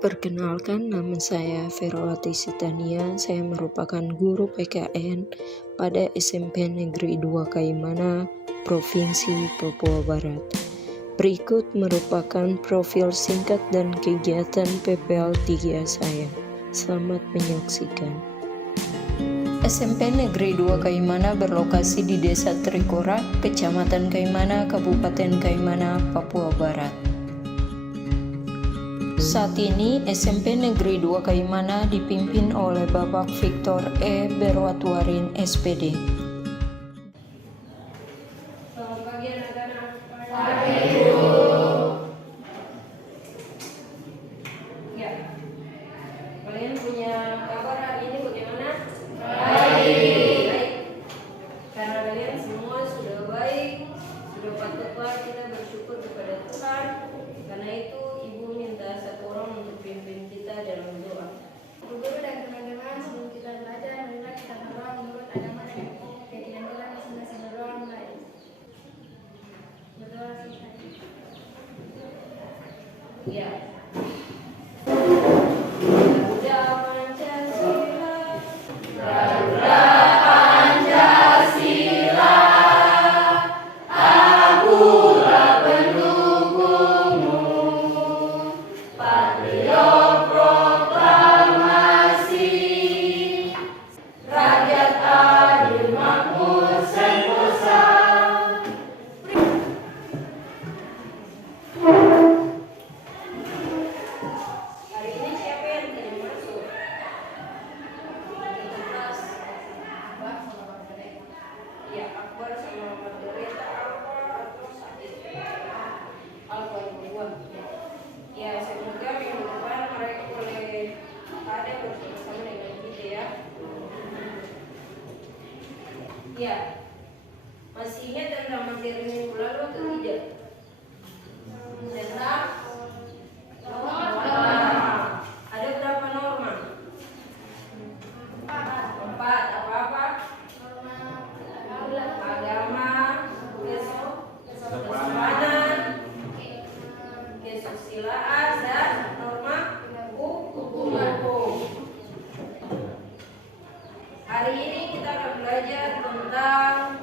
Perkenalkan, nama saya Ferawati Sitania. Saya merupakan guru PKN pada SMP Negeri 2 Kaimana, Provinsi Papua Barat. Berikut merupakan profil singkat dan kegiatan PPL 3 saya. Selamat menyaksikan. SMP Negeri 2 Kaimana berlokasi di Desa Trikora, Kecamatan Kaimana, Kabupaten Kaimana, Papua Barat. Saat ini SMP Negeri 2 Kaimana dipimpin oleh Bapak Victor E. Berwatuarin, SPD. Selamat pagi anak-anak. Pagi. Ya, kalian punya kabar hari ini bagaimana? Baik. Baik. Karena kalian semua sudah baik, sudah patutlah kita bersyukur kepada Tuhan. Karena itu Ibu minta satu orang untuk pimpin kita dalam doa. Guru dan teman-teman, sebelum kita belajar, marilah kita berdoa menurut agama dan keyakinan kita masing-masing. Berdoa mulai. Berdoa selesai. Ya. Garuda Pancasila, akulah pendukungmu. Patriot proklamasi, rakyat adil makmur sentosa. Hari ini siapa yang tidak masuk? Untuk kelas ya, Akbar sama Margareta apa atau sakit? Akbar berdua. Ya, semoga minggu depan mereka boleh ada bersama-sama dengan kita ya. Ya, masih ingat tentang materi minggu lalu atau tidak? Tentang norma. Ada berapa norma? 4. Apa-apa? Agama, kesopanan, kesusilaan, dan norma hukum. Hari ini kita akan belajar tentang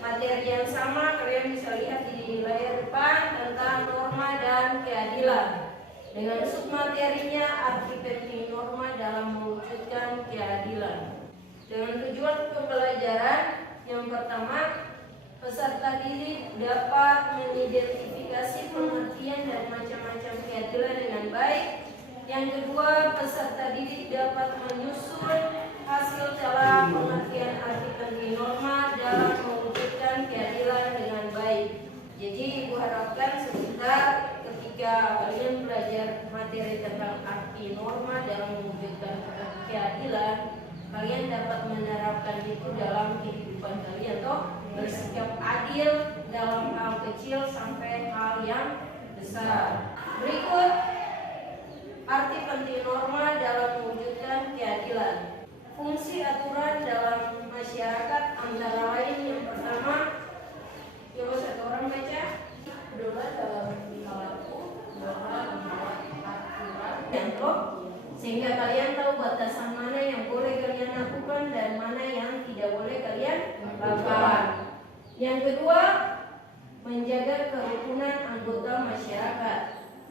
materi yang sama. Kalian bisa lihat di layar depan tentang norma dan keadilan. Dengan submaterinya arti penting norma dalam mewujudkan keadilan. Dengan tujuan pembelajaran yang pertama, peserta didik dapat mengidentifikasi pengertian dan macam-macam keadilan dengan baik. Yang kedua, peserta didik dapat menyusun hasil dalam pengertian arti penting norma dalam mewujudkan keadilan dengan baik. Jadi Ibu harapkan sebentar ketika kalian belajar materi tentang arti norma dalam mewujudkan keadilan, kalian dapat menerapkan itu dalam kehidupan kalian, toh bersikap adil dalam hal kecil sampai hal yang besar. Berikut arti penting norma dalam mewujudkan keadilan. Fungsi aturan dalam masyarakat antara lain yang pertama, coba satu orang baca. Pedoman dalam perilaku dalam membuat aturan yang sehingga kalian tahu batasan mana yang boleh kalian lakukan dan mana yang tidak boleh kalian lakukan. Yang kedua, menjaga kerukunan anggota masyarakat.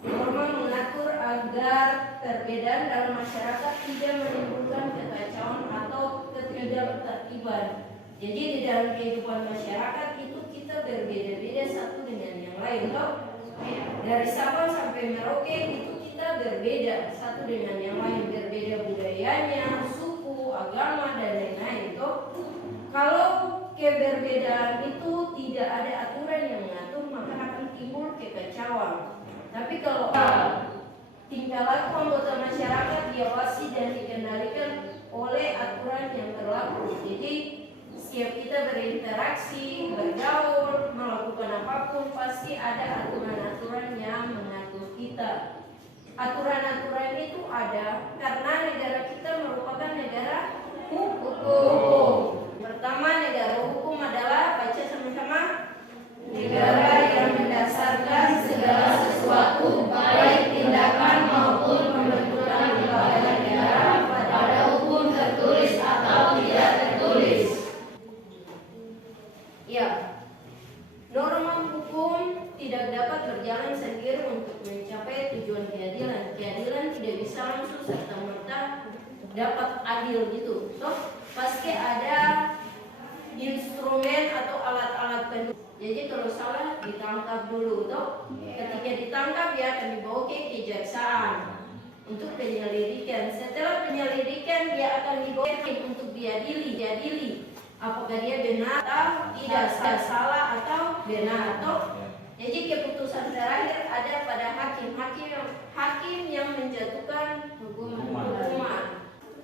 Norma mengatur agar perbedaan dalam masyarakat tidak menimbulkan kekacauan atau ketidaktertiban. Jadi di dalam kehidupan masyarakat itu kita berbeda-beda satu dengan yang lain, toh. Dari Sabang sampai Merauke itu kita berbeda satu dengan yang lain, berbeda budayanya, suku, agama dan lain-lain, toh. Kalau keberbedaan itu tidak ada aturan yang mengatur, maka akan timbul kekacauan. Tapi kalau tingkah laku anggota masyarakat diawasi dan dikendalikan oleh aturan yang berlaku. Jadi setiap kita berinteraksi, bergaul, melakukan apapun pasti ada aturan-aturan yang mengatur kita. Aturan-aturan itu ada karena negara kita merupakan negara hukum. Pertama, negara hukum adalah, baca sama-sama, negara yang mendasarkan segala sesuatu baik tindakan maupun langsung serta merta dapat adil gitu. Toh pasti ada instrumen atau alat-alat pendukung. Jadi kalau salah ditangkap dulu, toh. Ketika ditangkap dia akan dibawa ke kejaksaan untuk penyelidikan. Setelah penyelidikan dia akan dibawa untuk diadili. Apakah dia benar atau tidak, salah atau benar, toh. Jadi keputusan terakhir ada pada hakim yang menjatuhkan hukuman.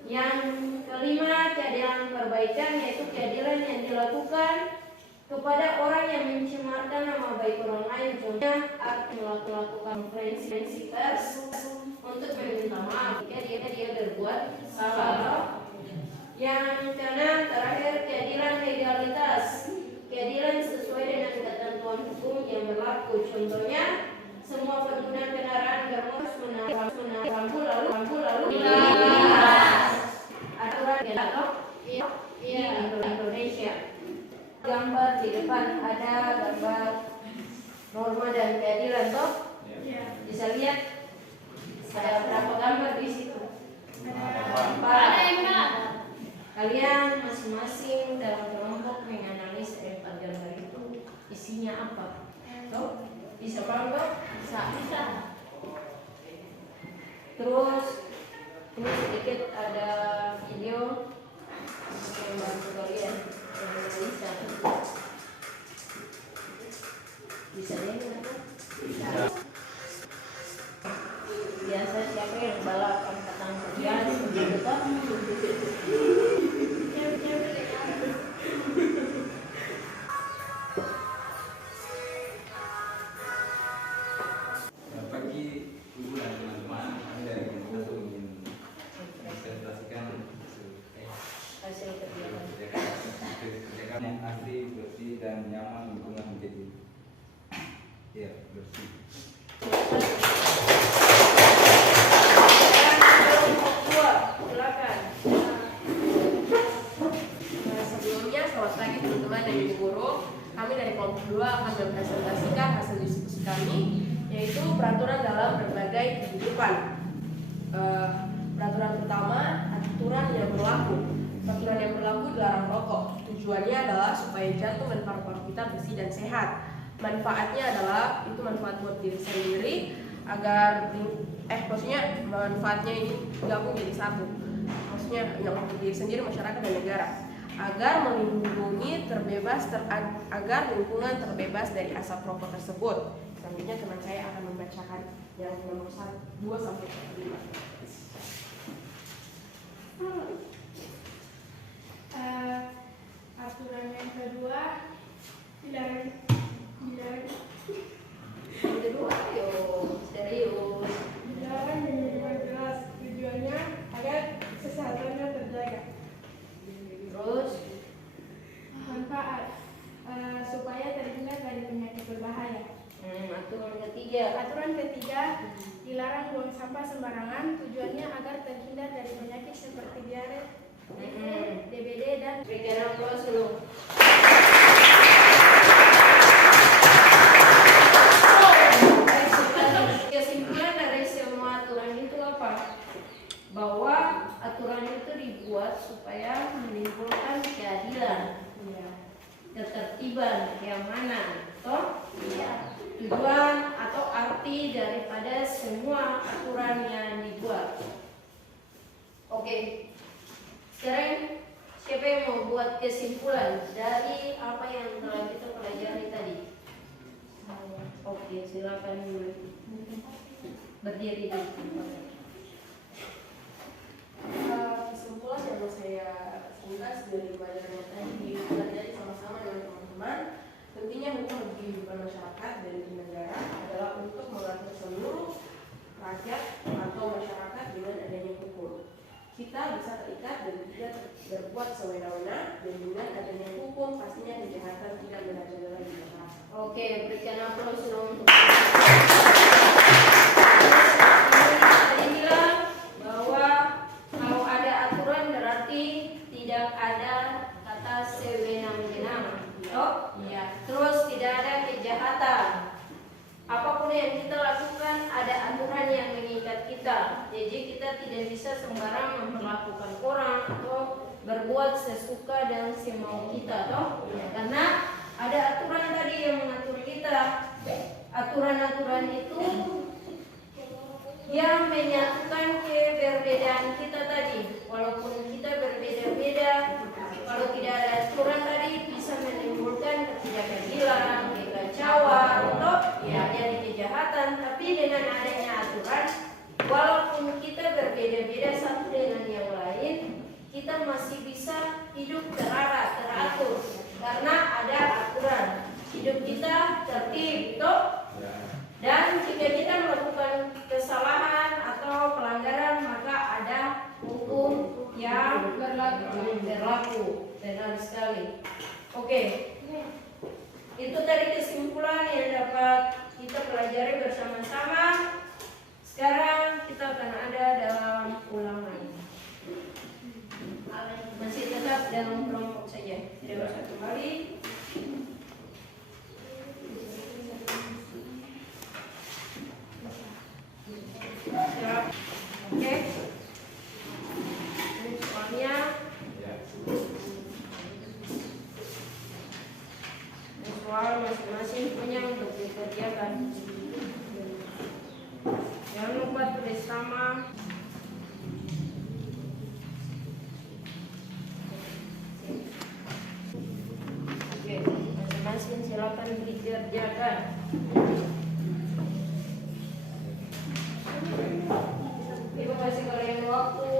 Yang kelima, keadilan perbaikan, yaitu keadilan yang dilakukan kepada orang yang mencemarkan nama baik orang lain. Contohnya, melakukan konferensi pers untuk meminta maaf jika dia berbuat salah. Yang keenam, terakhir, keadilan legalitas. Keadilan sesuai dengan ketentuan hukum yang berlaku. Contohnya, semua pengguna kendaraan bermotor rambu lalu aturan atau di Indonesia. Gambar di depan ada gambar norma dan keadilan, toh? Bisa lihat ada berapa gambar di situ? Kalian masing-masing dalam kelompok menganalisis 4 gambar itu isinya apa? Toh? Bisa paham, toh? Bisa. Terus ini sedikit ada video untuk membantu kalian menganalisa. Bisa deh, bisa. Biasa siapa yang balap angkatan kerjaan begitu, toh? Pagi ibu dan teman-teman, kami dari komunitas ingin presentasikan Hasil kerjaan yang asli, bersih dan nyaman lingkungan menjadi bersih. Silakan. Sebelumnya, selamat pagi teman-teman dan ibu guru. Kami dari kelompok 2 akan mempresentasikan hasil diskusi kami, yaitu peraturan dalam berbagai kehidupan. Peraturan pertama, aturan yang berlaku. Peraturan yang berlaku dilarang rokok. Tujuannya adalah supaya jantung dan paru-paru kita bersih dan sehat. Manfaatnya adalah itu manfaat buat diri sendiri, agar maksudnya manfaatnya ini gabung jadi satu. Maksudnya yang untuk diri sendiri, masyarakat dan negara, agar melindungi agar lingkungan terbebas dari asap rokok tersebut. Selanjutnya teman saya akan membacakan yang nomor 2 sampai 5. Aturan yang kedua, dilarang Yang kedua, serius. dilarang dengan jelas. Tujuannya agar kesehatannya terjaga. Terus, Manfaat supaya terhindar dari penyakit berbahaya. aturan ketiga. Aturan ketiga, dilarang buang sampah sembarangan. Tujuannya agar terhindar dari penyakit seperti diare, DBD dan Berikan aplaus dulu. Kesimpulan dari semua aturan itu apa? Bahwa aturan itu dibuat supaya menimbulkan keadilan, ketertiban, keamanan, toh? Tujuan atau arti daripada semua aturan yang dibuat. Oke. Sekarang siapa yang mau buat kesimpulan dari apa yang telah kita pelajari tadi? Oke, silakan berdiri di tempat. Kesimpulan yang mau saya ringkas dari pelajaran yang tadi dipelajari sama-sama dengan teman-teman, pentingnya hukum bagi kehidupan masyarakat dan di negara adalah untuk mengatur seluruh rakyat atau masyarakat dengan adanya hukum. Kita bisa terikat dan tidak berbuat semena-mena, dan dengan adanya hukum pastinya kejahatan tidak merajalela di masyarakat. Oke, berikan aplaus dong. Tadi bilang bahwa kalau ada aturan berarti tidak ada kata sewenang-wenang. Oh, iya. Terus tidak ada kejahatan. Apapun yang kita lakukan ada aturan yang mengikat kita. kita. Jadi kita tidak bisa sembarang memperlakukan orang atau berbuat sesuka dan semau kita, toh? Karena ada aturan tadi yang mengatur kita. Aturan-aturan itu yang menyatukan keberbedaan kita tadi. Walaupun kita berbeda-beda, kalau tidak ada aturan tadi bisa menimbulkan ketidakadilan, kekacauan, atau ya jadi kejahatan. Tapi dengan adanya aturan, walaupun kita berbeda-beda satu dengan yang lain, kita masih bisa hidup terarah, teratur karena ada aturan. Hidup kita tertib, toh? Dan jika kita melakukan kesalahan atau pelanggaran, maka ada hukum yang berlaku. Benar sekali. Oke, itu tadi kesimpulan yang dapat kita pelajari bersama-sama. Sekarang kita akan ada dalam ulangan. Masih tetap dalam kelompok saja, tidak usah kembali. Oke, ini soalnya soal masing-masing punya untuk dikerjakan. Jangan lupa tulis sama. Oke, masing-masing silakan dikerjakan. Ibu kasih kalian waktu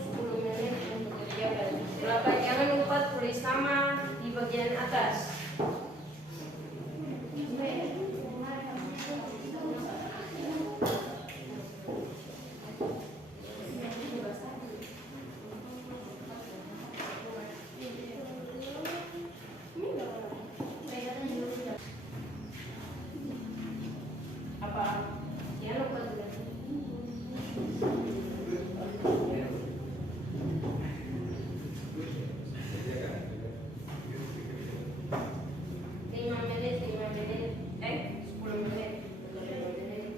10 menit untuk kerjakan. Silakan, jangan lupa tulis nama di bagian atas. Apa? Jangan lupa tulis. Lima menit, 10 menit, 5 menit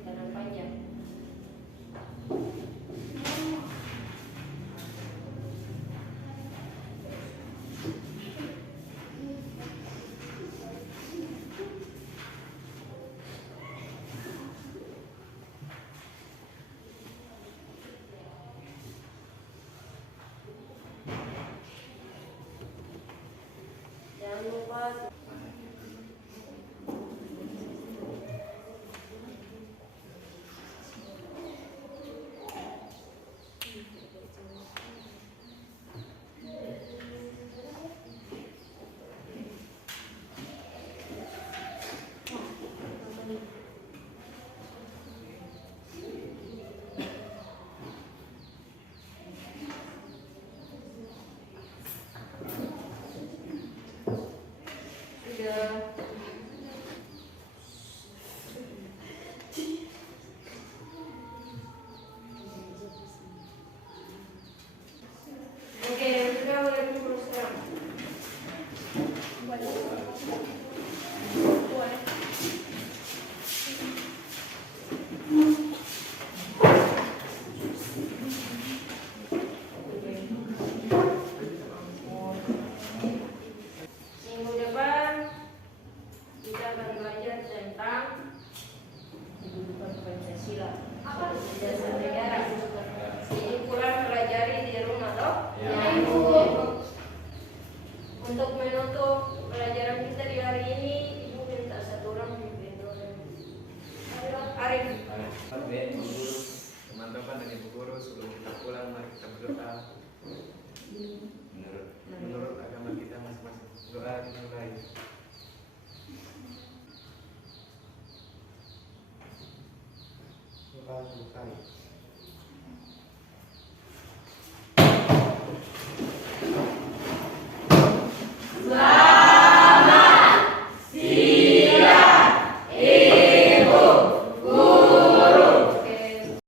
karena panjang. Jangan lupa. Sudah. Oke, sudah boleh kumpul sekarang. Minggu depan kita akan belajar tentang kehidupan Pancasila. Dasar negara. Ini pulang pelajari di rumah, toh? Ya, Ibu. Untuk menutup pelajaran kita di hari ini, Ibu minta satu orang pimpin doa. Arif. Teman-teman dan ibu guru, sebelum kita pulang mari kita berdoa menurut agama kita masing-masing. Doa dimulai. Doa dimulai.